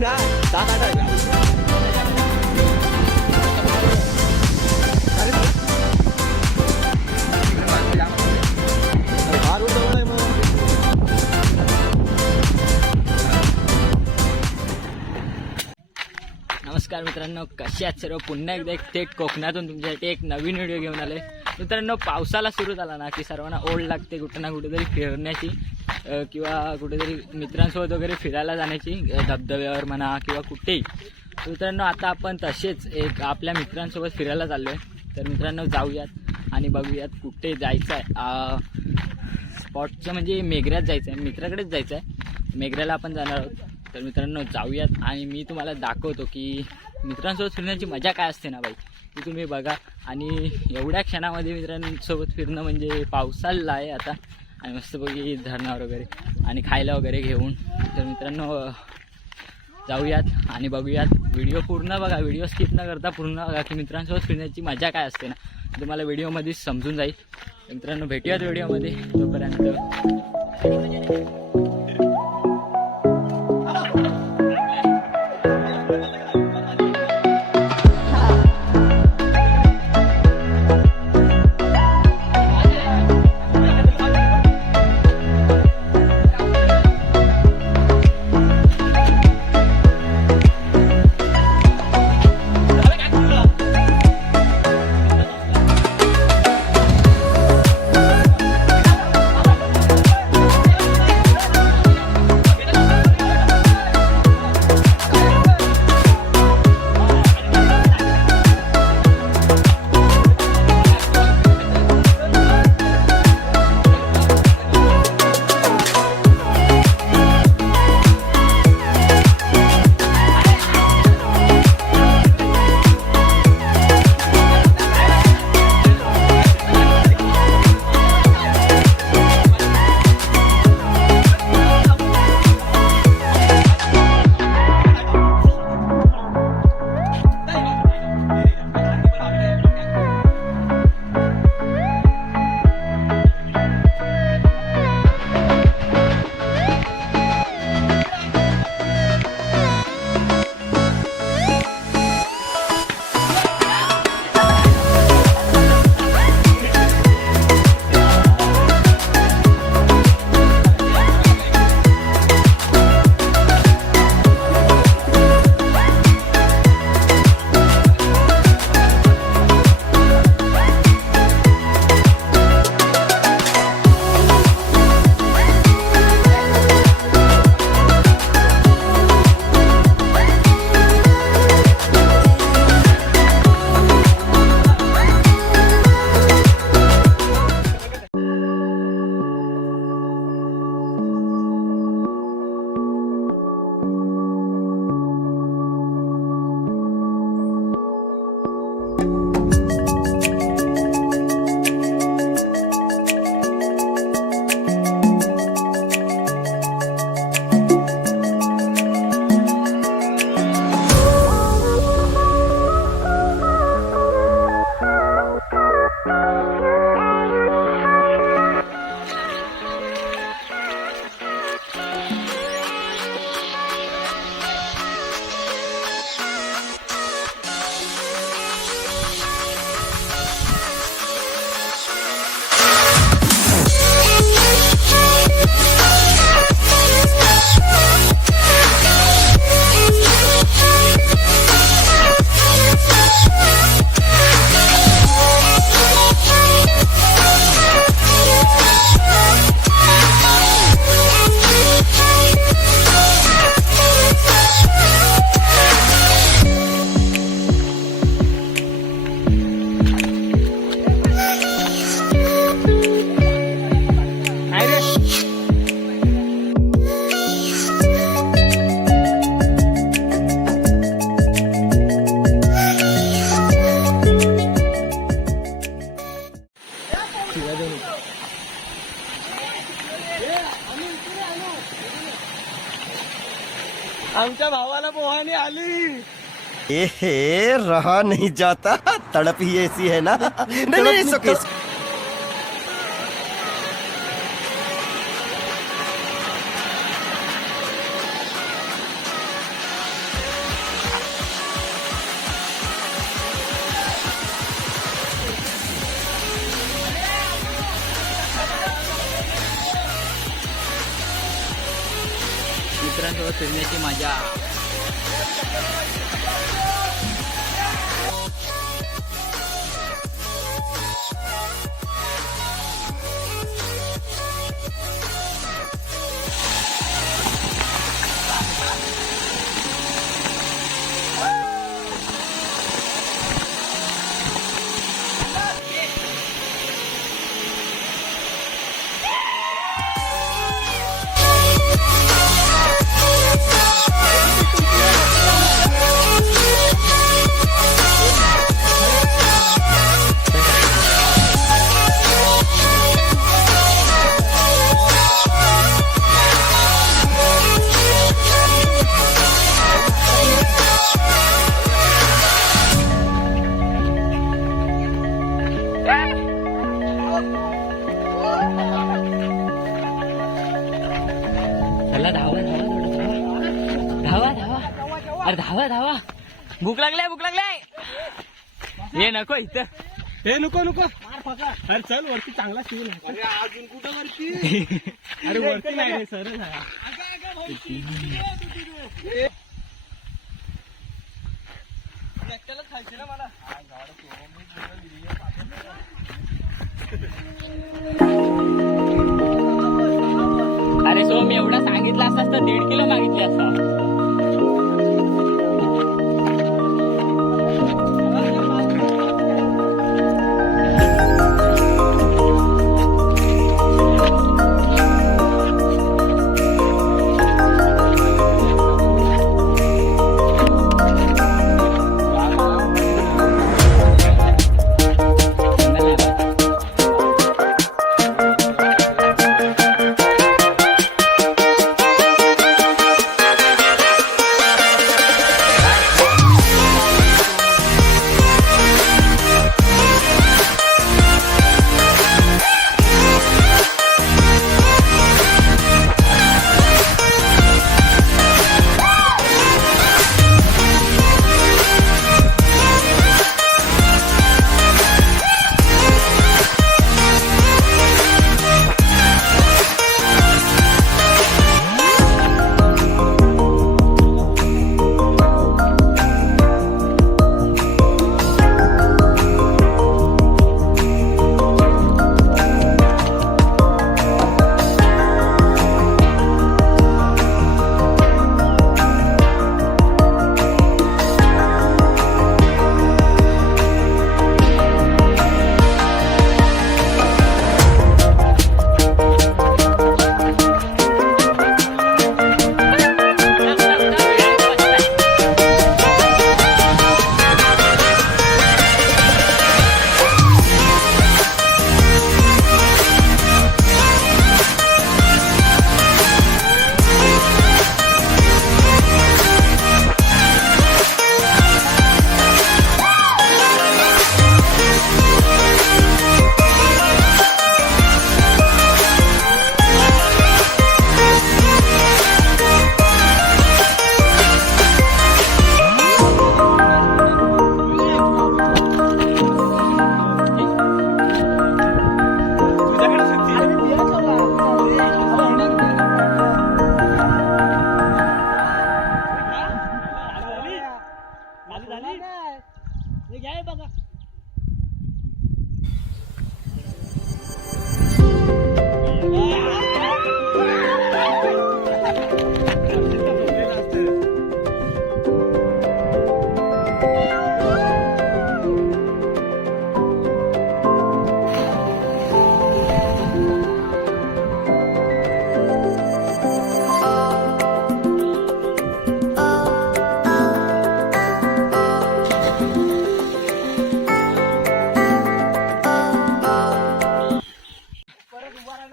नमस्कार मित्रांनो, कसे आहात सर्व? पुन्हा एकदा एक थेट कोकणातून तुमच्यासाठी एक नवीन व्हिडिओ घेऊन आले. मित्रांनो, पावसाला सुरू झाला ना की सर्वांना ओढ लागते कुठं ना कुठेतरी फिरण्याची किंवा कुठेतरी मित्रांसोबत वगैरे फिरायला जाण्याची, धबधब्यावर म्हणा किंवा कुठेही. मित्रांनो, आता आपण तसेच एक आपल्या मित्रांसोबत फिरायला चाललो आहे. तर मित्रांनो, जाऊयात आणि बघूयात कुठे जायचं आहे. स्पॉटचं म्हणजे मेघऱ्यात जायचं आहे, मित्राकडेच जायचं आहे. मेघऱ्याला आपण जाणार आहोत. तर मित्रांनो, जाऊयात आणि मी तुम्हाला दाखवतो की मित्रांसोबत फिरण्याची मजा काय असते ना बाई, ती तुम्ही बघा. आणि एवढ्या क्षणामध्ये मित्रांसोबत फिरणं म्हणजे पावसाला आहे आता, आणि मस्तपैकी धरणावर वगैरे आणि खायला वगैरे घेऊन. तर मित्रांनो, जाऊयात आणि बघूयात. व्हिडिओ पूर्ण बघा, व्हिडिओ स्किप न करता पूर्ण बघा की मित्रांसोबत फिरण्याची मजा काय असते ना, तुम्हाला व्हिडिओमध्येच समजून जाईल. मित्रांनो, भेटूयात व्हिडिओमध्ये. तोपर्यंत आमच्या भावाला पोहाने आली. ए रहा नहीं जाता, तड़प ही ऐसी है ना. नहीं नहीं सुकेश. फिरण्याची मजा. चला धावा धावा धावा धावा अरे धावा धावा. भूक लागलाय. हे नको इथं. हे नको अरे चल वरती चांगला शिवून. अरे अजून कुठं वरती? अरे वरती नाही रे सर. खायचे ना मला. अरे सो मी एवढा सांगितलं असतास तर 1.5 किलो मागितले असता.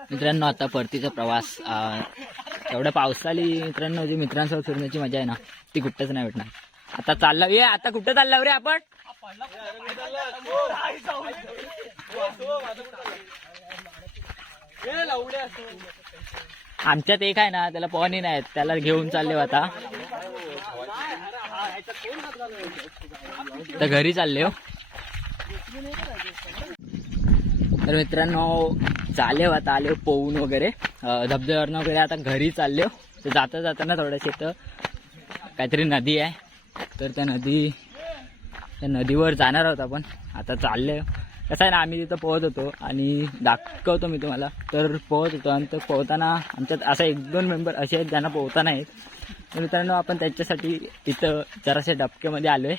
मित्रांनो आता परतीचा प्रवास एवढ्या पावसाली मित्रांनो जी मित्रांसोबत फिरण्याची मजा आहे ना ती कुठंच नाही भेटणार. आता चालला आता कुठं चालला रे आपण? आमच्यात एक आहे ना त्याला पाणी नाही त्याला घेऊन चालले आता तर घरी चालले हो. तर मित्रांनो चाले आता आले पोहून वगैरे धबधब्यावरनं वगैरे आता घरी चालले हो. तर जाता जाताना थोड्याशे तर काहीतरी नदी आहे, तर त्या नदीवर जाणार आहोत आपण. आता चालले कसं आहे ना, आम्ही तिथं पोहत होतो आणि दाखवतो मी तुम्हाला. तर पोहत होतो आणि तर पोहताना आमच्यात असा 1-2 मेंबर असे आहेत ज्यांना पोहता नाहीत. तर मित्रांनो आपण त्याच्यासाठी इथं जराशा डबक्यामध्ये आलो आहे.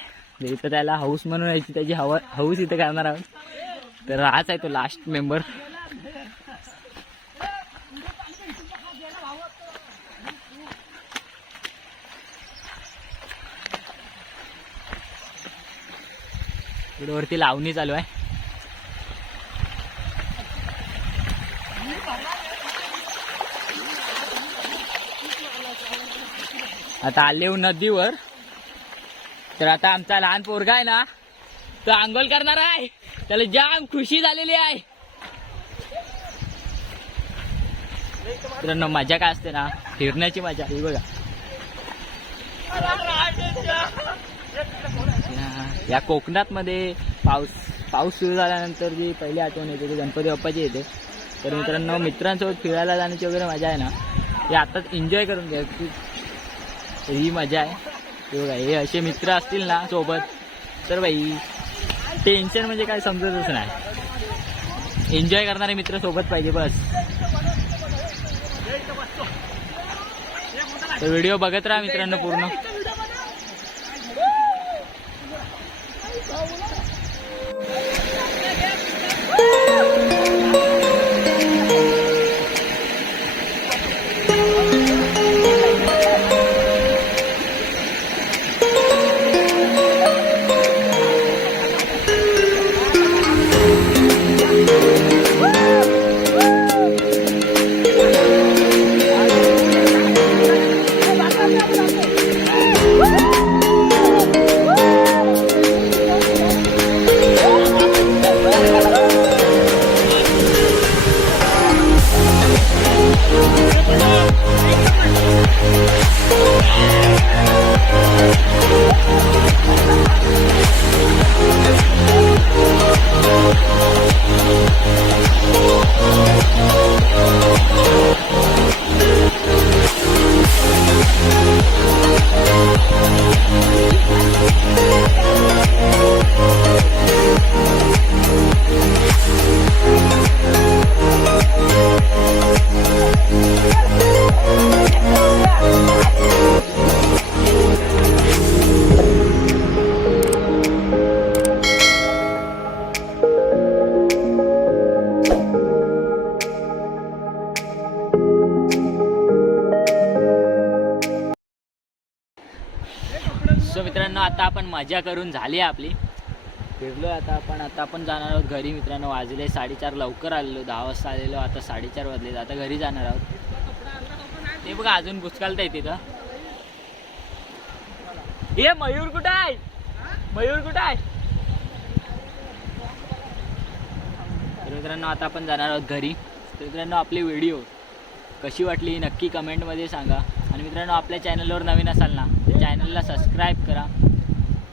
इथं त्याला हाऊस म्हणून यायची त्याची हाऊस इथं करणार आहोत. तर हाच आहे तो लास्ट मेंबर. वरती लावणी चालू आहे. आता आले नदीवर. तर आता आमचा लहान पोरगा आहे ना, तो आंघोळ करणार आहे. त्याला जाम खुशी झालेली आहे. मित्रांनो मजा काय असते ना, फिरण्याची मजा ही बघा. या कोकणात मध्ये पाऊस सुरू झाल्यानंतर जी पहिली आठवण येते ती गणपती बाप्पाची येते. तर मित्रांनो मित्रांसोबत फिरायला जाण्याची वगैरे मजा आहे ना, हे आताच एन्जॉय करून घ्या. ही मजा आहे. हे बघा, हे असे मित्र असतील ना सोबत तर बाई टेन्शन म्हणजे काय समजतच नाही. एन्जॉय करणारे मित्र सोबत पाहिजे बस. तर व्हिडिओ बघत राहा मित्रांनो पूर्ण. सो मित्रांनो आता आपण मजा करून झाली आपली. फिरलो आता आपण जाणार आहोत घरी. मित्रांनो वाजले 4:30. लवकर आलेलो, 10 वाजता आलेलो. आता 4:30 वाजले. आता घरी जाणार आहोत. ते बघा अजून बुचकालता येते का. हे मयूर कुठं आहे? मयूर कुठं आहे? तर मित्रांनो आता आपण जाणार आहोत घरी. तर मित्रांनो आपली व्हिडिओ कशी वाटली नक्की कमेंटमध्ये सांगा. आणि मित्रांनो आपल्या चॅनलवर नवीन असाल ना तर चॅनलला सबस्क्राईब करा,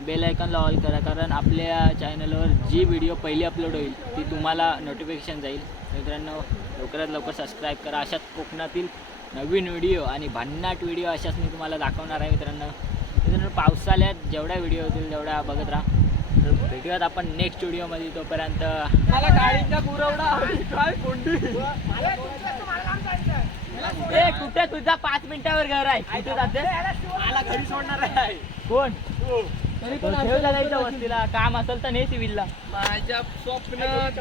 बेल आयकॉनला ऑल करा, कारण आपल्या चॅनलवर जी व्हिडिओ पहिली अपलोड होईल ती तुम्हाला नोटिफिकेशन जाईल. मित्रांनो लवकरात लवकर सबस्क्राईब करा. अशाच कोकणातील नवीन व्हिडिओ आणि भन्नाट व्हिडिओ अशाच मी तुम्हाला दाखवणार आहे. मित्रांनो पावसाळ्यात जेवढ्या व्हिडिओ होतील तेवढ्या बघत राहा. तर भेटूयात आपण नेक्स्ट व्हिडिओमध्ये. तोपर्यंत मला गाडीचा पुरवठा काय कोंडी कुठे तुझा 5 मिनिटावर घर आहे, कुठे जाते? मला घरी सोडणार आहे. कोण ठेवला जायचं वस्तीला, काम असेल तर नाही सिव्हिलला. माझ्या स्वप्नात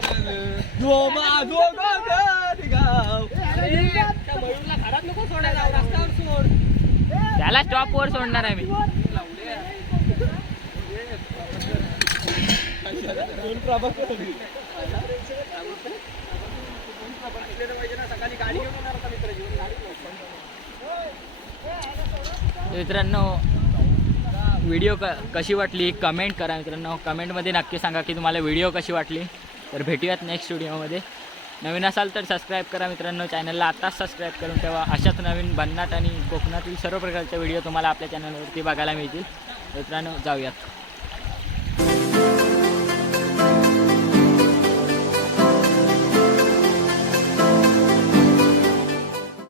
घरात नको सोडायला, रस्त्यावर सोड. त्याला स्टॉपवर सोडणार आहे मी. मित्रांनो व्हिडिओ कशी वाटली कमेंट करा. मित्रांनो कमेंटमध्ये नक्की सांगा की तुम्हाला व्हिडिओ कशी वाटली. तर भेटूयात नेक्स्ट व्हिडिओमध्ये. नवीन असाल तर सबस्क्राईब करा मित्रांनो. चॅनलला आताच सबस्क्राईब करून ठेवा. अशाच नवीन भन्नाट आणि कोकणातील सर्व प्रकारचे व्हिडिओ तुम्हाला आपल्या चॅनलवरती बघायला मिळतील. मित्रांनो जाऊयात.